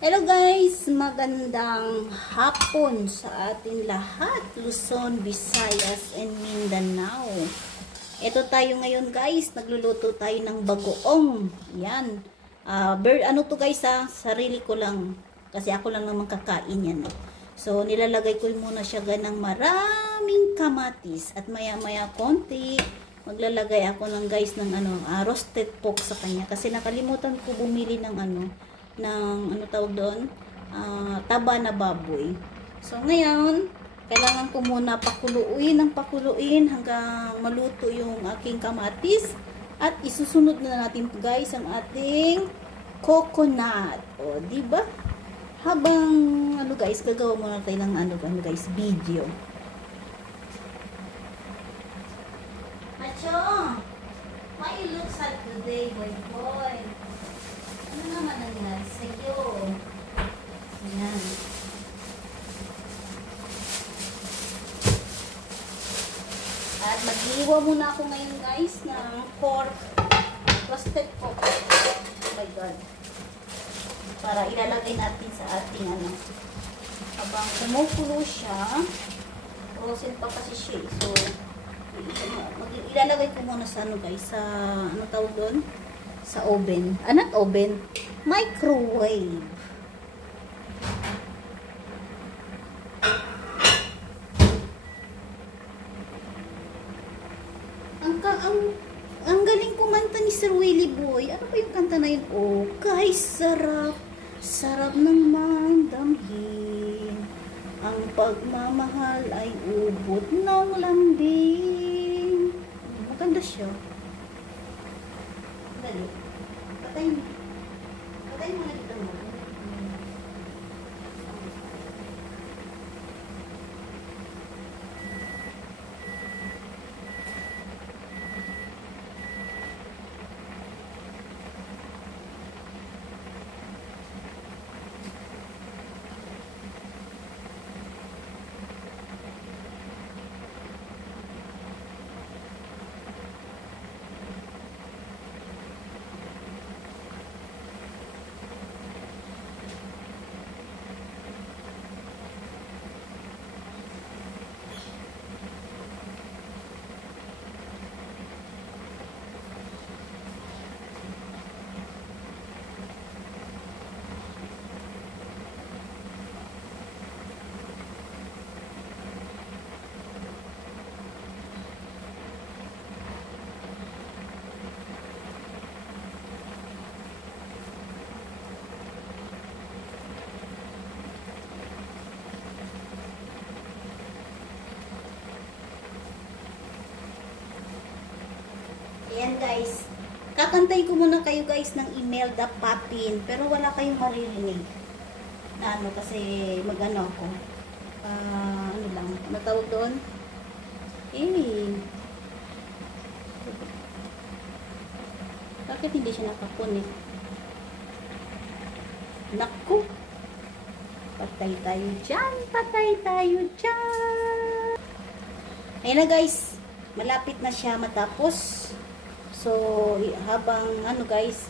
Hello guys! Magandang hapon sa atin lahat. Luzon, Visayas, and Mindanao. Ito tayo ngayon guys. Nagluluto tayo ng bagoong. Yan. Ano to guys sarili ko lang. Kasi ako lang naman kakain yan. So nilalagay ko muna siya ng maraming kamatis. At maya maya konti. Maglalagay ako ng guys ng roasted pork sa kanya. Kasi nakalimutan ko bumili ng tawag doon, taba na baboy. So ngayon, kailangan ko muna pakuluin hanggang maluto yung aking kamatis. At isusunod na natin guys ang ating coconut. O, diba? Habang guys, gagawa muna tayo ng guys, video. Macho, why you look sad today, boy? Ano naman nangyari sa'yo? Ayan. At mag-iwa muna ako ngayon guys ng pork. Roasted pork. Oh my god. Para ilalagay natin sa ating habang kumukulo siya. Frozen pa kasi siya. So, ilalagay ko muna sa guys. Sa tawag doon? Sa oven. Not oven. Microwave. Ang galing kumanta ni Sir Willie Boy. Ano ba yung kanta na yun? Oh, guys, sarap. Sarap ng mandamhin. Ang pagmamahal ay ubod ng lambing. Maganda siya. Dali. Patayin mo na dito mo. Ayan guys, kakantay ko muna kayo guys ng Imelda Papin, pero wala kayong maririnig na kasi ako tawag doon bakit hindi siya nakakunik? Naku, patay tayo dyan. Ayan na guys, malapit na siya matapos. So, habang guys,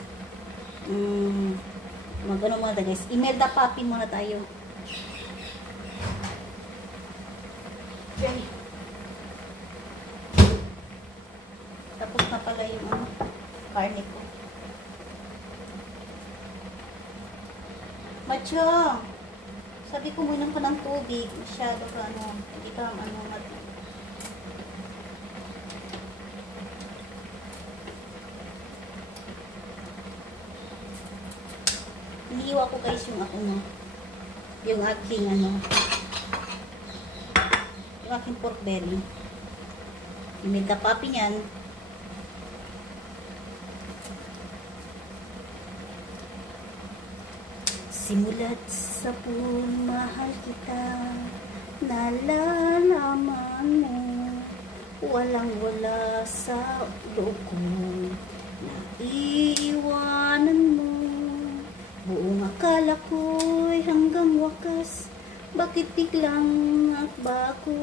muna guys, Imelda Papin muna tayo. Okay. Tapos na pala yung karne ko. Macho, sabi ko muna ka ng tubig. Masyado ka hindi ka natin. Iniiwa ko guys yung yung aking yung aking pork belly. Imelda Papin yan. Simulat sa pumahal kita, nalalaman mo, walang-wala sa loob ko, naiiwanan mo. Buong akala ko'y hanggang wakas, bakit biglang akbako?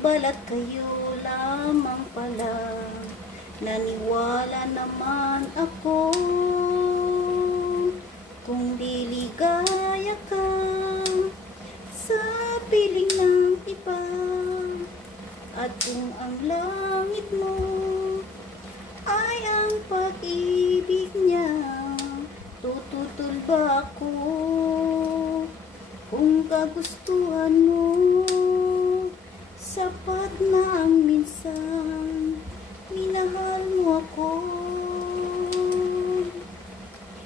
Balat kayo lamang pala, naniwala naman ako. Kung diligan sa piling ng iba. At kung ang langit mo ay ang pag-ibig niya, tututol ba ako kung kagustuhan mo? Sapat na ang minsan minahal mo ako.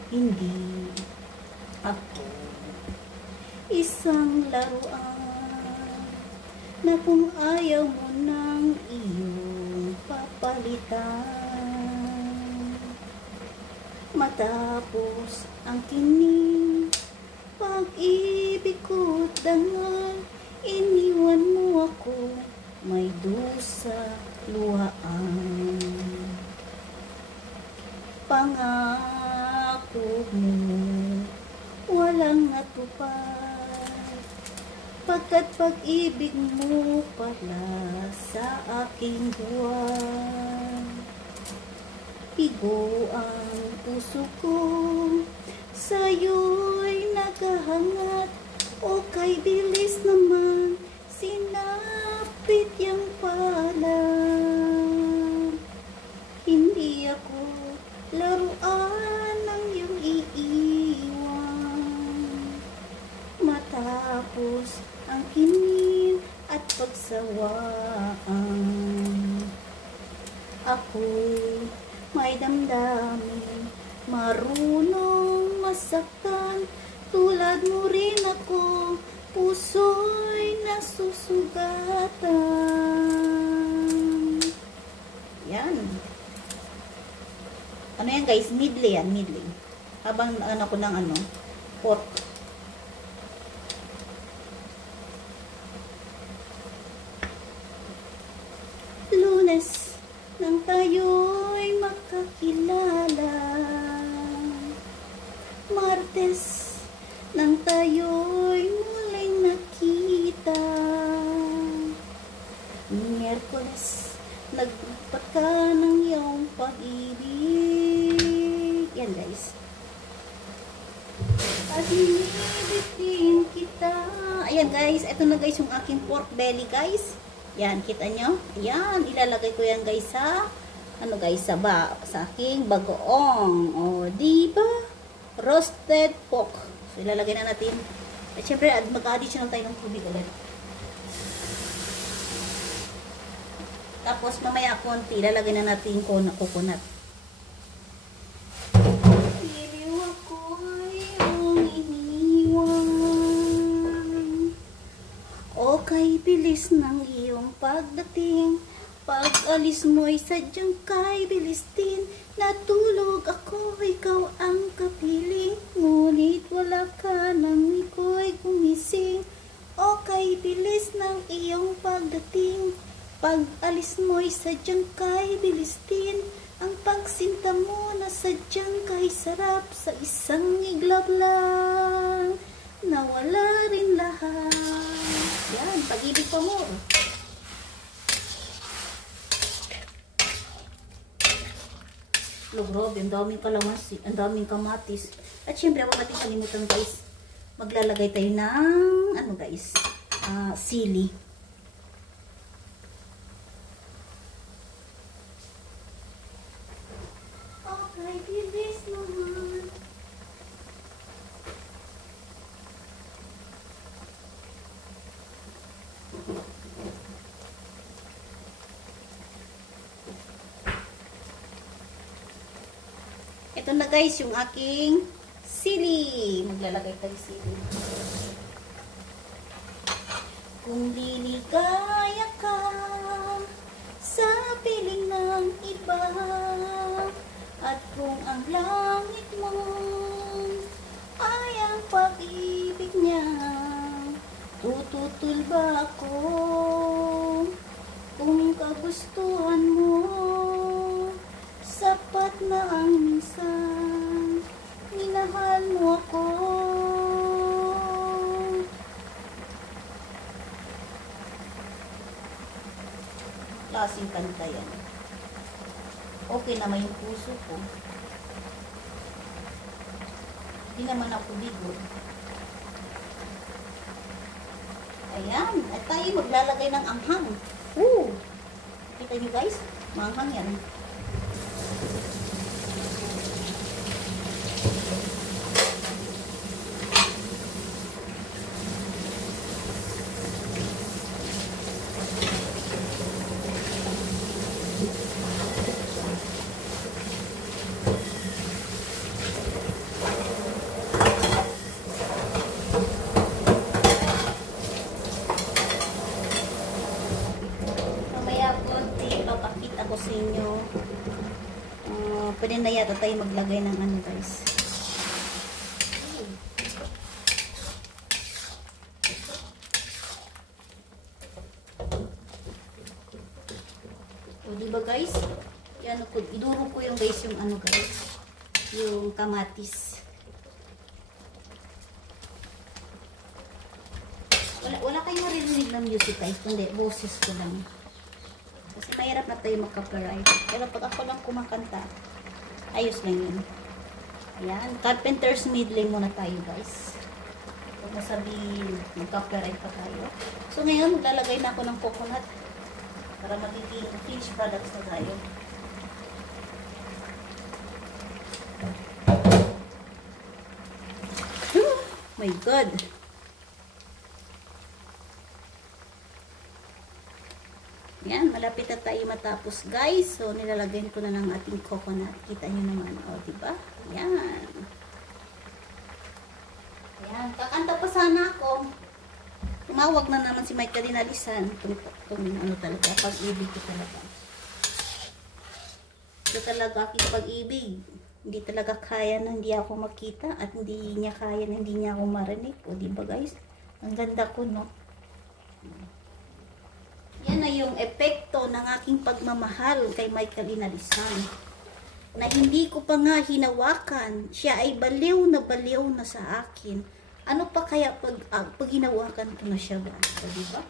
Hindi ako isang laruan na kung ayaw mo ng iyong papalitan. Matapos ang kining pag-ibig ko't dangal, iniwan mo ako may dusa luhaan. Pangako mo walang natupad, pagkat pag-ibig mo pala sa aking buwan. Bigo ang puso ko, sa'yo'y naghahangat, o kay bilis naman sinapit yang pala. Hindi ako laruan ng iyong iiwan. Matapos ang kinin at pagsawaan, ako'y may damdamin, marunong masaktan. Tulad mo rin ako, puso'y nasusugatan. Yan. Ano yan guys? Midley yan, midley. Habang ano ko ng ano, pork. Lunes nang tayo'y makakilala, Martes nang tayo'y muling nakita, Miyerkules nagpaka ng iyong pag-ibig. Yan guys. At hinibitin kita. Ayan guys, eto na guys yung aking pork belly guys. Yan, kita nyo? Ayan, ilalagay ko yan guys sa, ano guys, sa aking bagoong. O, diba? Roasted pork. So, ilalagay na natin. At syempre, mag-additional tayo ng tubig ulit. Tapos, mamaya konti, ilalagay na natin yung coconut. Iliw ako'y iyong iniwan. O kay bilis ng iyong pagdating, pag-alis mo'y sadyang kay bilis din. Natulog ako, ikaw ang kapiling, ngunit wala ka nang iko'y gumising. O kay bilis ng iyong pagdating, pag-alis mo'y sadyang kay bilis din. Ang pagsinta mo na sadyang kay sarap, sa isang iglap lang nawala rin lahat. Yan, pag-ibig pa mo. Look, Rob, ang daming kalamansi, ang daming kamatis. At syempre, huwag natin kalimutan guys, maglalagay tayo ng, ano guys, sili. Okay, bilis naman. Ito na guys yung aking sili. Maglalagay tayo sili. Kung liligaya ka sa piling ng iba, at kung ang langit mo ay ang pag-ibig niya, tututol ba ako kung kagustuhan mo? Sapat na ang minsan minahal mo ako. Klaseng kanta yan. Okay naman yung puso ko. Hindi naman ako bigo. Ayan. At tayo maglalagay ng anghang. Woo! Kita nyo guys? Maanghang yan. Ko sa inyo. Pwede na yata tayo maglagay ng ano guys. O diba guys? Yan ko, iduro ko yung guys yung ano guys. Yung kamatis. Wala kayong maririnig ng music guys, kundi boses ko lang. Kasi mahirap na tayo mag-copyright. Pero pag ako lang kumakanta, ayos lang yun. Ayan. Carpenter's medley muna tayo guys. Huwag mo sabihin, mag-copyright pa tayo. So ngayon, maglalagay na ako ng coconut para magiging finished products na tayo. My God! Yan, malapit na tayo matapos guys. So, nilalagyan ko na ng ating coconut. Kita nyo naman. O, diba? Yan. Yan. Kakanta pa sana ako. Tumawag na naman si Michael Dinalisan. Itong ano talaga. Pag-ibig ko talaga. Ito talaga aking pag-ibig. Hindi talaga kaya na hindi ako makita. At hindi niya kaya na hindi niya ako marinig. O, diba guys? Ang ganda ko, no? Yan na yung epekto ng aking pagmamahal kay Michael Inalisan. Na hindi ko pa nga hinawakan. Siya ay baliw na sa akin. Ano pa kaya pag hinawakan ko na siya ba? Diba?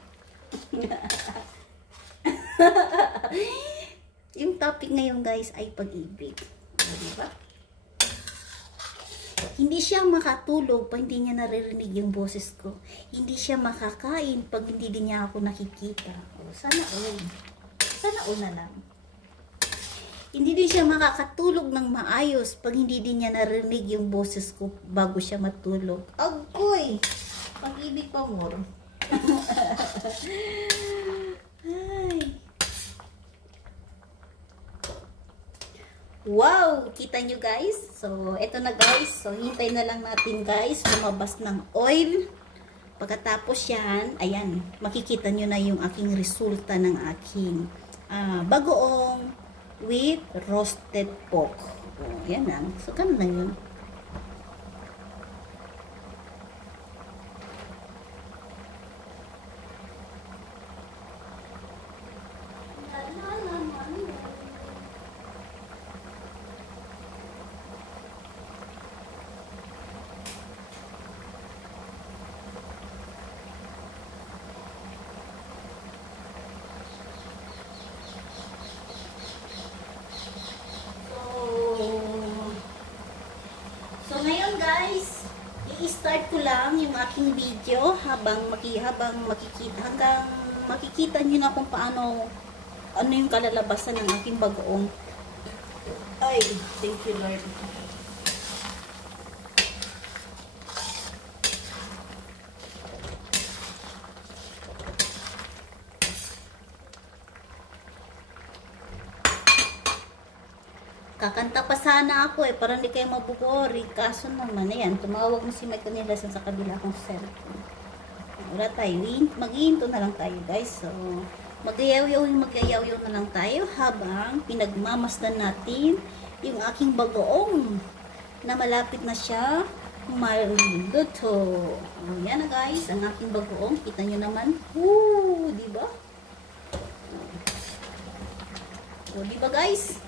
Yung topic ngayon guys ay pag-ibig. Diba? Hindi siya makatulog pag hindi niya naririnig yung boses ko. Hindi siya makakain pag hindi din niya ako nakikita. O, sana all. Sana all na lang. Hindi din siya makakatulog ng maayos pag hindi din niya naririnig yung boses ko bago siya matulog. Agoy! Pag-ibig pa mo. Ay. Wow! Kita nyo guys? So, eto na guys. So, hintay na lang natin guys. Lumabas ng oil. Pagkatapos yan, ayan, makikita nyo na yung aking resulta ng aking bagoong with roasted pork. O, yan lang. So, ganun lang yun. I-start ko lang yung aking video habang makikita hanggang makikita niyo na kung paano ano yung kalalabasan ng aking bagoong. Ay, thank you Lord. Kakanta pa sana ako para hindi kayo mabukori. Kaso naman, ayan, tumawag mo si Michael Nilasan sa kabila kong cellphone. Wala tayo. Mag-iinto na lang tayo, guys. So, magayaw-yaw na lang tayo habang pinagmamasdan natin yung aking bagoong na malapit na siya maluto. Yan na, guys, ang aking bagoong. Kita nyo naman. Woo! Diba? O, diba, guys?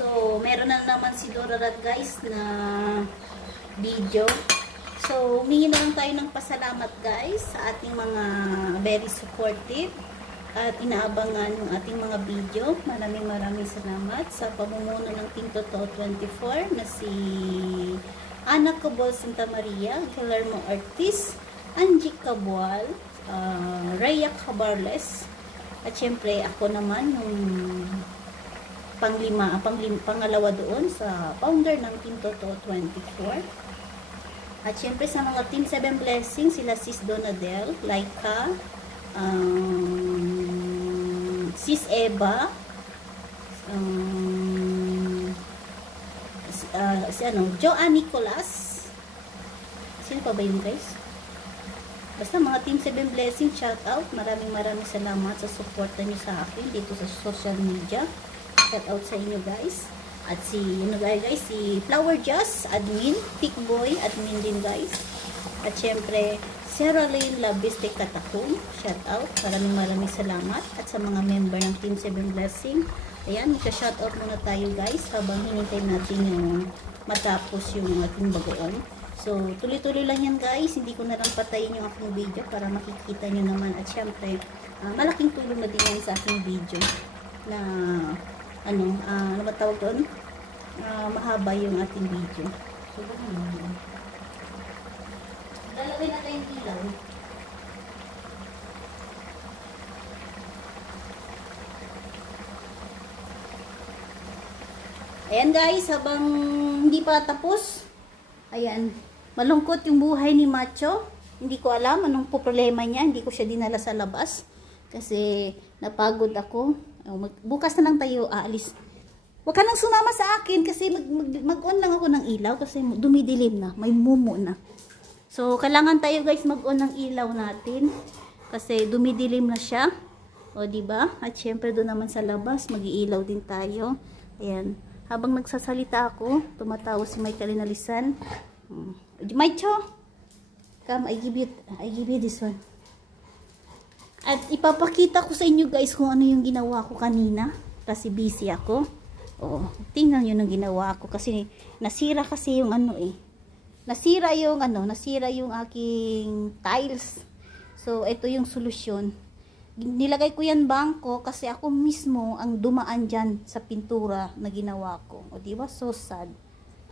So, meron na naman si Dorarat guys na video. So, humingi na lang tayo ng pasalamat guys sa ating mga very supportive at inaabangan yung ating mga video. Maraming salamat sa pamumuno ng Team Totoo 24 na si Ana Cabol Santa Maria, Guillermo Ortiz, Angie Cabual, Rhea Cabarles. At syempre, ako naman yung pangalawa doon sa founder ng Team Toto 24. At syempre sa mga Team 7 Blessings, sila Sis Donadel, Laika, Sis Eva, Joanne Nicolas. Sino pa ba yun guys? Basta mga Team 7 Blessings, shout out. Maraming salamat sa suporta niyo sa akin dito sa social media. Shout out sa inyo guys. At si Flower Jazz, admin, Thick Boy, admin din guys. At syempre, Sarah Lane Labiste Katakong, shout out. Maraming salamat. At sa mga member ng Team 7 Blessing, ayan, shout out muna tayo guys habang hinintay natin yung matapos yung ating bagoong. So, tuloy-tuloy lang yan guys. Hindi ko na lang patayin yung aking video para makikita nyo naman. At syempre, malaking tulong na din yan sa aking video na ano ba tawag doon? Mahaba yung ating video. So, ganun. Lalagay na tayong ilaw. Ayan guys, habang hindi pa tapos, ayan, malungkot yung buhay ni Macho. Hindi ko alam anong problema niya. Hindi ko siya dinala sa labas kasi napagod ako. Bukas na lang tayo aalis. Huwag ka nang sumama sa akin kasi mag-on lang ako ng ilaw kasi dumidilim na, may mumu na. So kailangan tayo guys mag-on ng ilaw natin kasi dumidilim na siya. O di ba? At syempre doon naman sa labas mag-iilaw din tayo. Ayan. Habang nagsasalita ako, tumatawa si Michael Inalisan. Maicho, come, I give you this one. At ipapakita ko sa inyo guys kung ano yung ginawa ko kanina kasi busy ako. Oh, tingnan niyo nang ginawa ko kasi nasira kasi yung ano nasira yung aking tiles. So ito yung solusyon. Nilagay ko yan bangko kasi ako mismo ang dumaan dyan sa pintura na ginawa ko. O diba? So sad.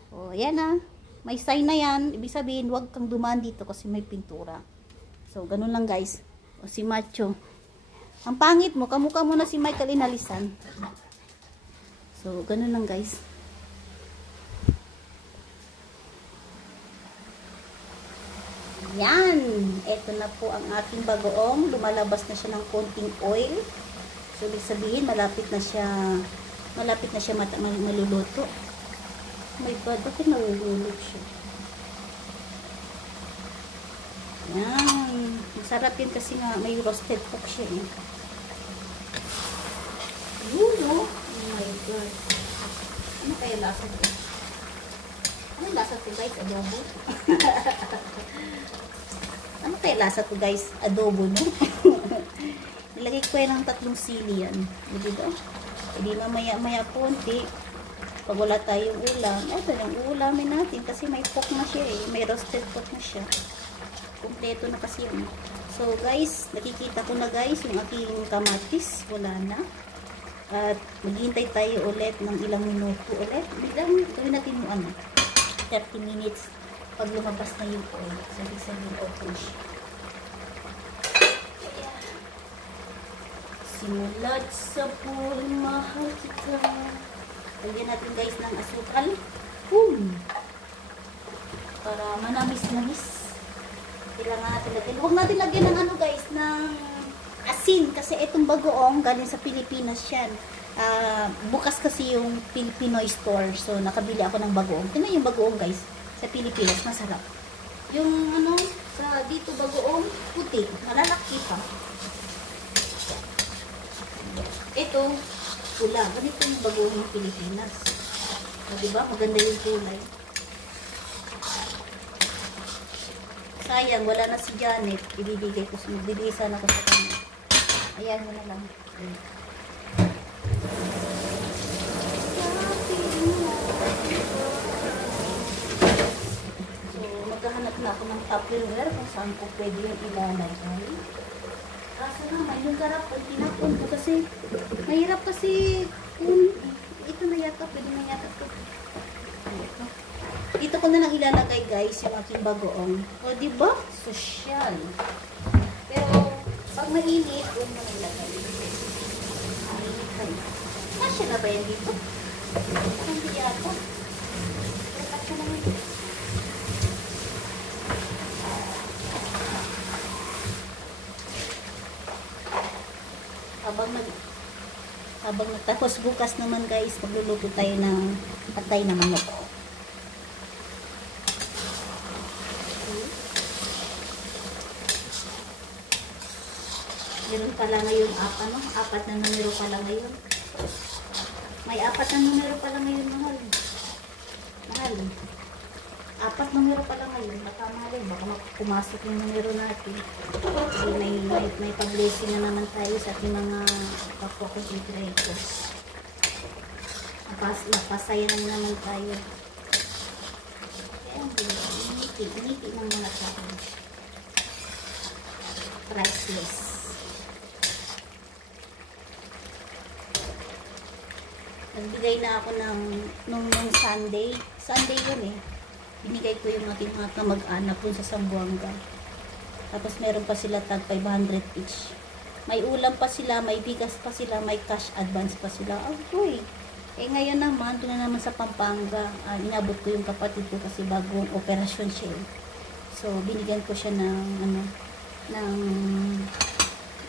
O yan na. May sign na yan. Ibig sabihin, huwag kang dumaan dito kasi may pintura. So ganun lang guys. O si Macho. Ang pangit mo. Kamukha mo na si Michael Inalisan. So ganun lang guys. Yan. Ito na po ang aking bagoong. Lumalabas na siya ng konting oil. So, ibig sabihin, malapit na siya maluluto. Oh my God, bakit nalululot siya? Yan. Masarap yun kasi nga may roasted pork siya eh. Yun, no? Oh my God. Ano kaya lasa ito? Ano lasa ito guys? Adobo? Ano kaya lasa to guys? Adobo, no? Nilagay ko yan ng 3 sili yan. Diba? Hindi maya punti. Pag wala tayong ulam, ito yung ulamin natin kasi may pork na siya eh. May roasted pork na siya. Kompleto na kasi yun. So guys, nakikita ko na guys yung aking kamatis. Wala na. At maghihintay tayo ulit ng ilang minuto ulit. Gawin natin yung 30 minutes. Pag lumabas na yung oil, sabi open siya. Simulat sa pool, mahal kita. Lagyan natin guys ng asukal. Para manamis-namis. Kailangan natin lagyan. Huwag natin lagyan ng guys, ng asin. Kasi itong bagoong galing sa Pilipinas yan. Bukas kasi yung Filipino store. So nakabili ako ng bagoong. Tingnan yung bagoong guys. Sa Pilipinas, masarap. Yung sa dito bagoong, puti. Malalaki pa. Ito, pula. Ganito yung bagoong ng Pilipinas. Diba? Maganda yung kulay. Sayang, wala na si Janet. Ibibigay ko. Magbibigay sana ko sa kanya. Ayan mo na lang. Maghahanap na ako ng Tupperware kung saan ko pwede yung ilalagay. Kaso naman, yung garapon, tinapon ko kasi mahirap kasi ito na yata, pwede na yata ito. Dito ko na lang ilalagay guys yung aking bagoong. O diba? Sosyal. Pero Pag mainit, huwag mo nilagay. Kasya na ba yan dito? Hindi yata. Kasya na yan. Habang tapos bukas naman guys, magluluto tayo ng patay na manok. Meron pala ngayon apat na numero pala ngayon. May apat na numero pala ngayon, mahal. Mahal. Apat numero pala ngayon. Baka mahal, baka pumasok yung numero natin. May pag-blessing na naman tayo sa ating mga kapwa-computers. Napasaya na naman tayo. Kaya initi ng mga tao. Priceless. Nagbigay na ako nung Sunday. Sunday yun eh. Binigay ko yung ating mga kamag-anak dun sa Zamboanga. Tapos meron pa sila tag 500 each. May ulam pa sila, may bigas pa sila, may cash advance pa sila. Okay. Ngayon naman, doon na naman sa Pampanga, inabot ko yung kapatid ko kasi bagong operasyon siya. So, binigyan ko siya ng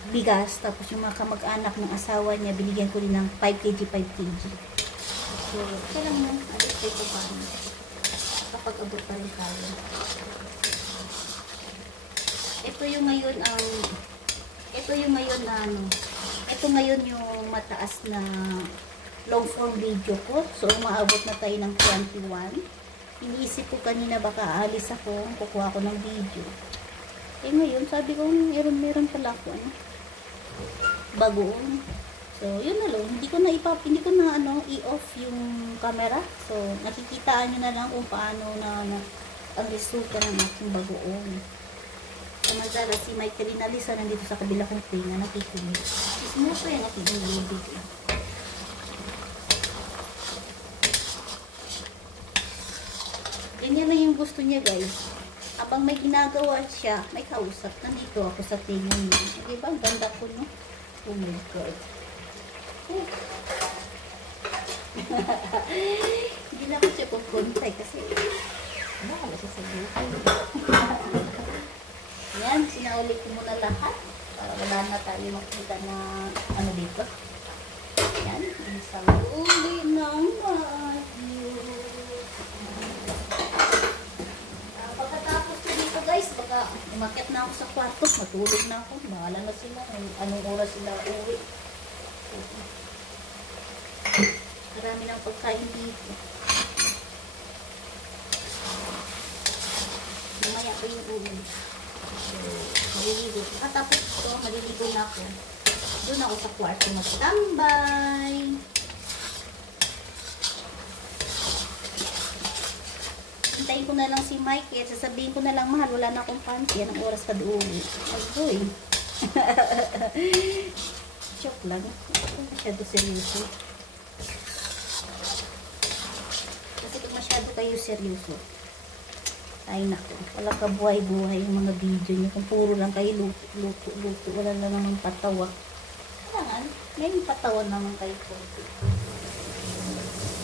bigas. Tapos yung mga kamag-anak ng asawa niya, binigyan ko din ng 5 kg, 5 kg. So, kaya lang yun, alit tayo pa paano. Kapag abot pa rin tayo. Ito yung ngayon yung mataas na long form video ko. So, umaabot na tayo ng 21. Iniisip ko kanina baka aalis ako, kukuha ko ng video. Ngayon, sabi ko, meron pala ako, bagoong. So, yun na lang. Hindi ko na i-off yung camera. So, nakikitaan nyo na lang kung paano ang resulta ng aking bagoong. Samantala, si Michael Inalisa nandito sa kabila kong pinga, nakikinig. Ismuso yung aking inilibig. Ganyan lang yung gusto niya, guys. Habang may ginagawa siya, may kausap. Nandito ako sa tingin niya. Diba? Ang ganda ko, no? Oh my God. Hindi na ako siya kukontay kasi baka masasagutin. Yan, sinauli ko muna lahat para wala na tayo makita na dito. Yan, isang uli ng ayos. Pagkatapos ko dito guys, baka umakyat na ako sa kwarto, matulog na ako, bahala na sila, anong oras sila uwi. Marami ng pagkain dito. Mamaya pa yung uwi. So, maliligo. Katapos ito, maliligo na ako. Doon ako sa kwarto mag-tambay. Hintayin ko na lang si Mike. At sasabihin ko na lang, mahal, wala na akong panty. Anong oras ka doon? Mag-uwi. Joke lang. Masyado seryoso. Kasi kung masyado kayo seryoso, ay nako, wala ka buhay-buhay yung mga video nyo. Kung puro lang kayo luto, wala lang naman patawa. Kailangan, may patawa naman kayo.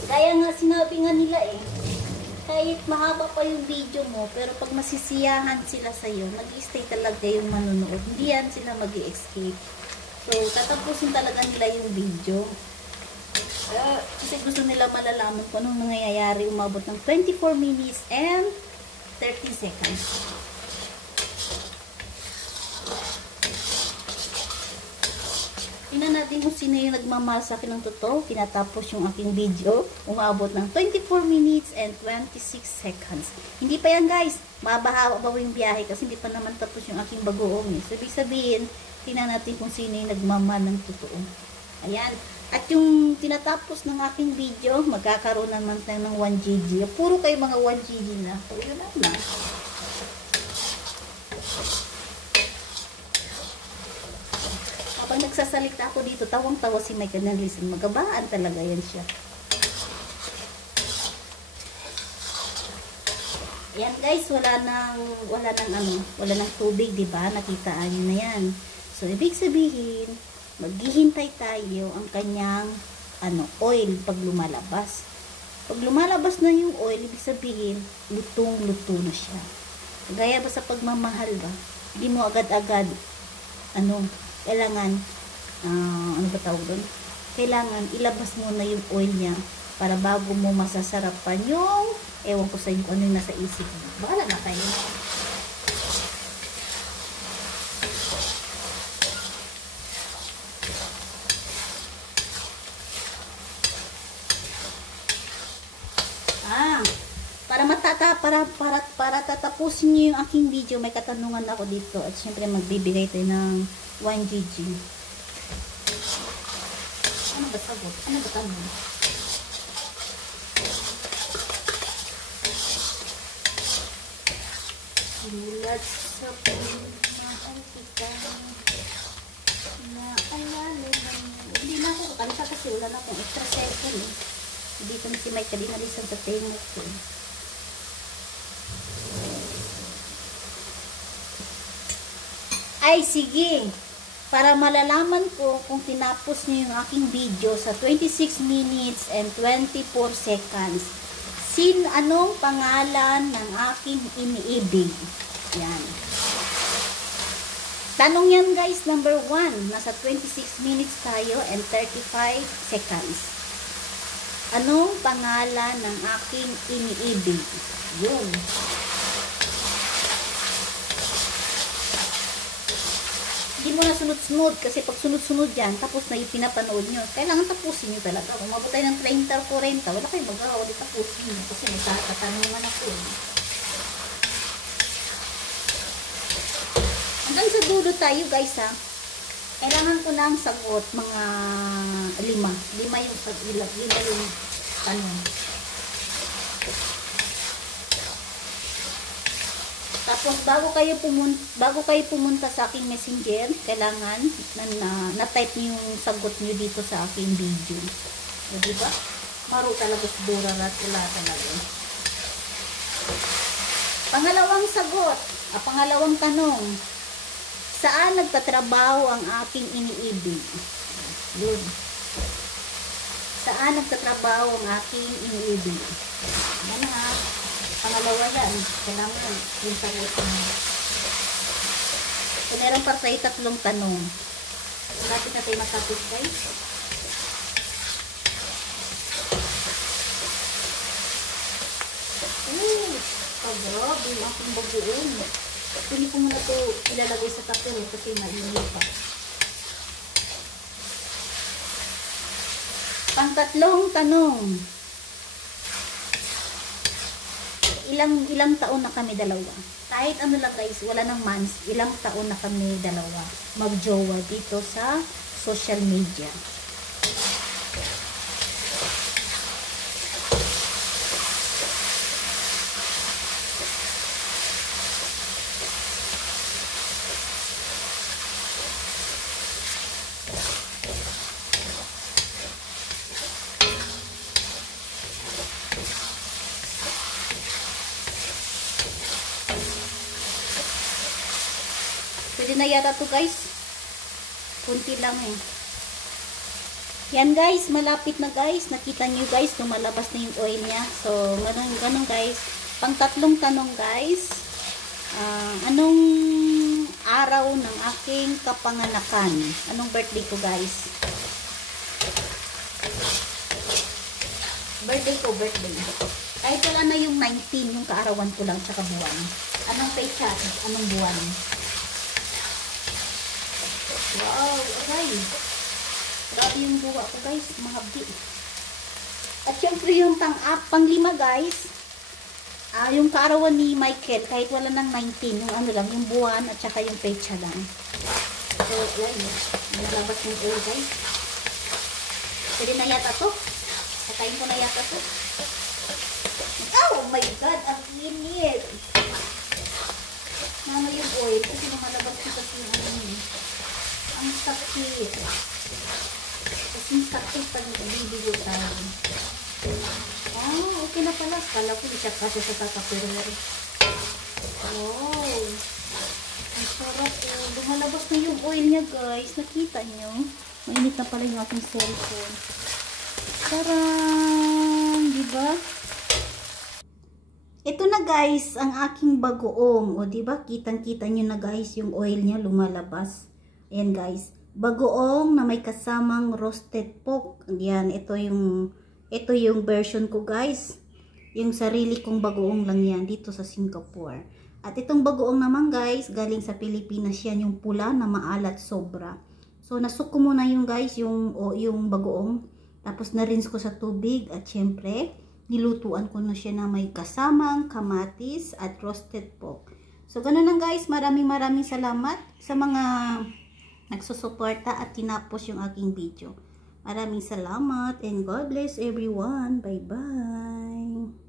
Kaya nga sinabi nga nila kahit mahaba pa yung video mo, pero pag masisiyahan sila sa'yo, mag-i-stay talaga yung manonood. Hindi yan sila mag-i-escape. So, tatapusin talaga nila yung video. Kasi gusto nila malalaman kung anong nangyayari. Umabot ng 24 minutes and 30 seconds. Tingnan natin kung sino yung nagmamahal sa akin ng totoo. Pinatapos yung aking video. Umabot ng 24 minutes and 26 seconds. Hindi pa yan guys. Mabahawa ba yung biyahe kasi hindi pa naman tapos yung aking bagoong. So, ibig sabihin, tingnan natin kung sino yung nagmamahal ng totoo. Ayan. At yung tinatapos ng aking video, magkakaroon naman tayo ng 1 GB. Puro kayo mga 1 GB na. So, yun na. Kapag nagsasalita ako dito, tawang-tawa si Michael Inalisa. Magabaan talaga yan siya. Ayan guys, wala nang tubig, 'di ba? Nakitaan niyo na 'yan. So, ibig sabihin, maghihintay tayo ang kanyang oil pag lumalabas. Pag lumalabas na yung oil, ibig sabihin, lutong-luto na siya. Gaya ba sa pagmamahal ba? Hindi mo agad-agad, kailangan, ano ba tawag doon? Kailangan ilabas mo na yung oil niya para bago mo masasarapan yung, ewan ko sa inyo kung ano yung nasa isip mo. Bahala na kayo. Para tatapusin niyo yung aking video, may katanungan ako dito at syempre magbibigay tayo ng 1 GG. Ano ba sagot? Ano ba tanong? Mulat sa pagmahal kita, naalala mo. Hindi na ako kakanta kasi wala na akong extra second eh. Hindi ko na si Mike kadinalisan sa tengo ko. Ay, sige. Para malalaman ko kung tinapos niyo yung aking video sa 26 minutes and 24 seconds. Anong pangalan ng aking iniibig? Yan. Tanong yan guys, number 1. Nasa 26 minutes tayo and 35 seconds. Anong pangalan ng aking iniibig? Yun. Hindi mo na sunod-sunod kasi pag sunod-sunod yan, tapos na yung pinapanood nyo. Kailangan tapusin nyo talaga. Kung mabot tayo ng 30 or 40, wala kayo magawa, di tapusin nyo. Kasi nagtatanungan ako. Hanggang sa dulo tayo guys ha. Kailangan ko na ang sagot mga 5. 5 yung tanong. Tapos bago kayo pumunta sa aking messenger, kailangan na-type niyo yung sagot niyo dito sa aking video. O diba? Maro talaga siguro at wala talaga. Pangalawang sagot, pangalawang tanong. Saan nagtatrabaho ang aking iniibig? Yun. Saan nagtatrabaho ang aking iniibig? Yan ha. Pangalawa yan. Kailangan yung sagot mo. So, meron pa tayo 3 tanong. Lapit na tayo matapos guys. Grabe yung aking bagoon. Hindi ko muna ito ilalagay sa tapon kasi mainit pa. Pang-3 tanong. Ilang taon na kami dalawa. Kahit ano lang guys, wala nang months, ilang taon na kami dalawa magjowa dito sa social media. Pwede na yata to guys. Kunti lang eh. Yan guys, malapit na guys. Nakita nyo guys, lumalabas na yung oil niya. So, ganun guys. Pang-3 tanong guys. Anong araw ng aking kapanganakan? Anong birthday ko guys? Birthday. Kahit wala na yung 19, yung kaarawan ko lang sa buwan. Anong pecha? Anong buwan? Wow, aray. Grabe yung buwa ko guys, mahabdi. At syempre yung pang-5 guys, yung kaarawan ni Michael, kahit wala ng 19, yung ano lang, yung buwan at saka yung pecha lang. So, ayan, naglabas yung oil guys. Pwede na yata to. Patayin ko na yata to. Oh my god, ang init. Mama yung oil, kasi lumalabas ko kasi yung ano yun. Ang sakit. Kasi sakit pag nagbibigo tayo. Oh, okay na pala. Kala ko siya kasi sa tatapurer. Oh, ang sarap. Lumalabas na yung oil niya guys. Nakita nyo? Mainit na pala yung aking cellphone. Tarang! Diba? Ito na guys, ang aking bagoong. O diba? Kitang-kita nyo na guys, yung oil niya lumalabas. Ayan guys. Bagoong na may kasamang roasted pork. Ayan, ito yung version ko guys. Yung sarili kong bagoong lang yan dito sa Singapore. At itong bagoong naman guys, galing sa Pilipinas yan, yung pula na maalat sobra. So nasuk ko muna yung guys, yung bagoong. Tapos na-rinse ko sa tubig at syempre, nilutuan ko na siya na may kasamang kamatis at roasted pork. So ganun lang guys, maraming salamat sa mga nagsusuporta at tinapos yung aking video. Maraming salamat and God bless everyone. Bye bye.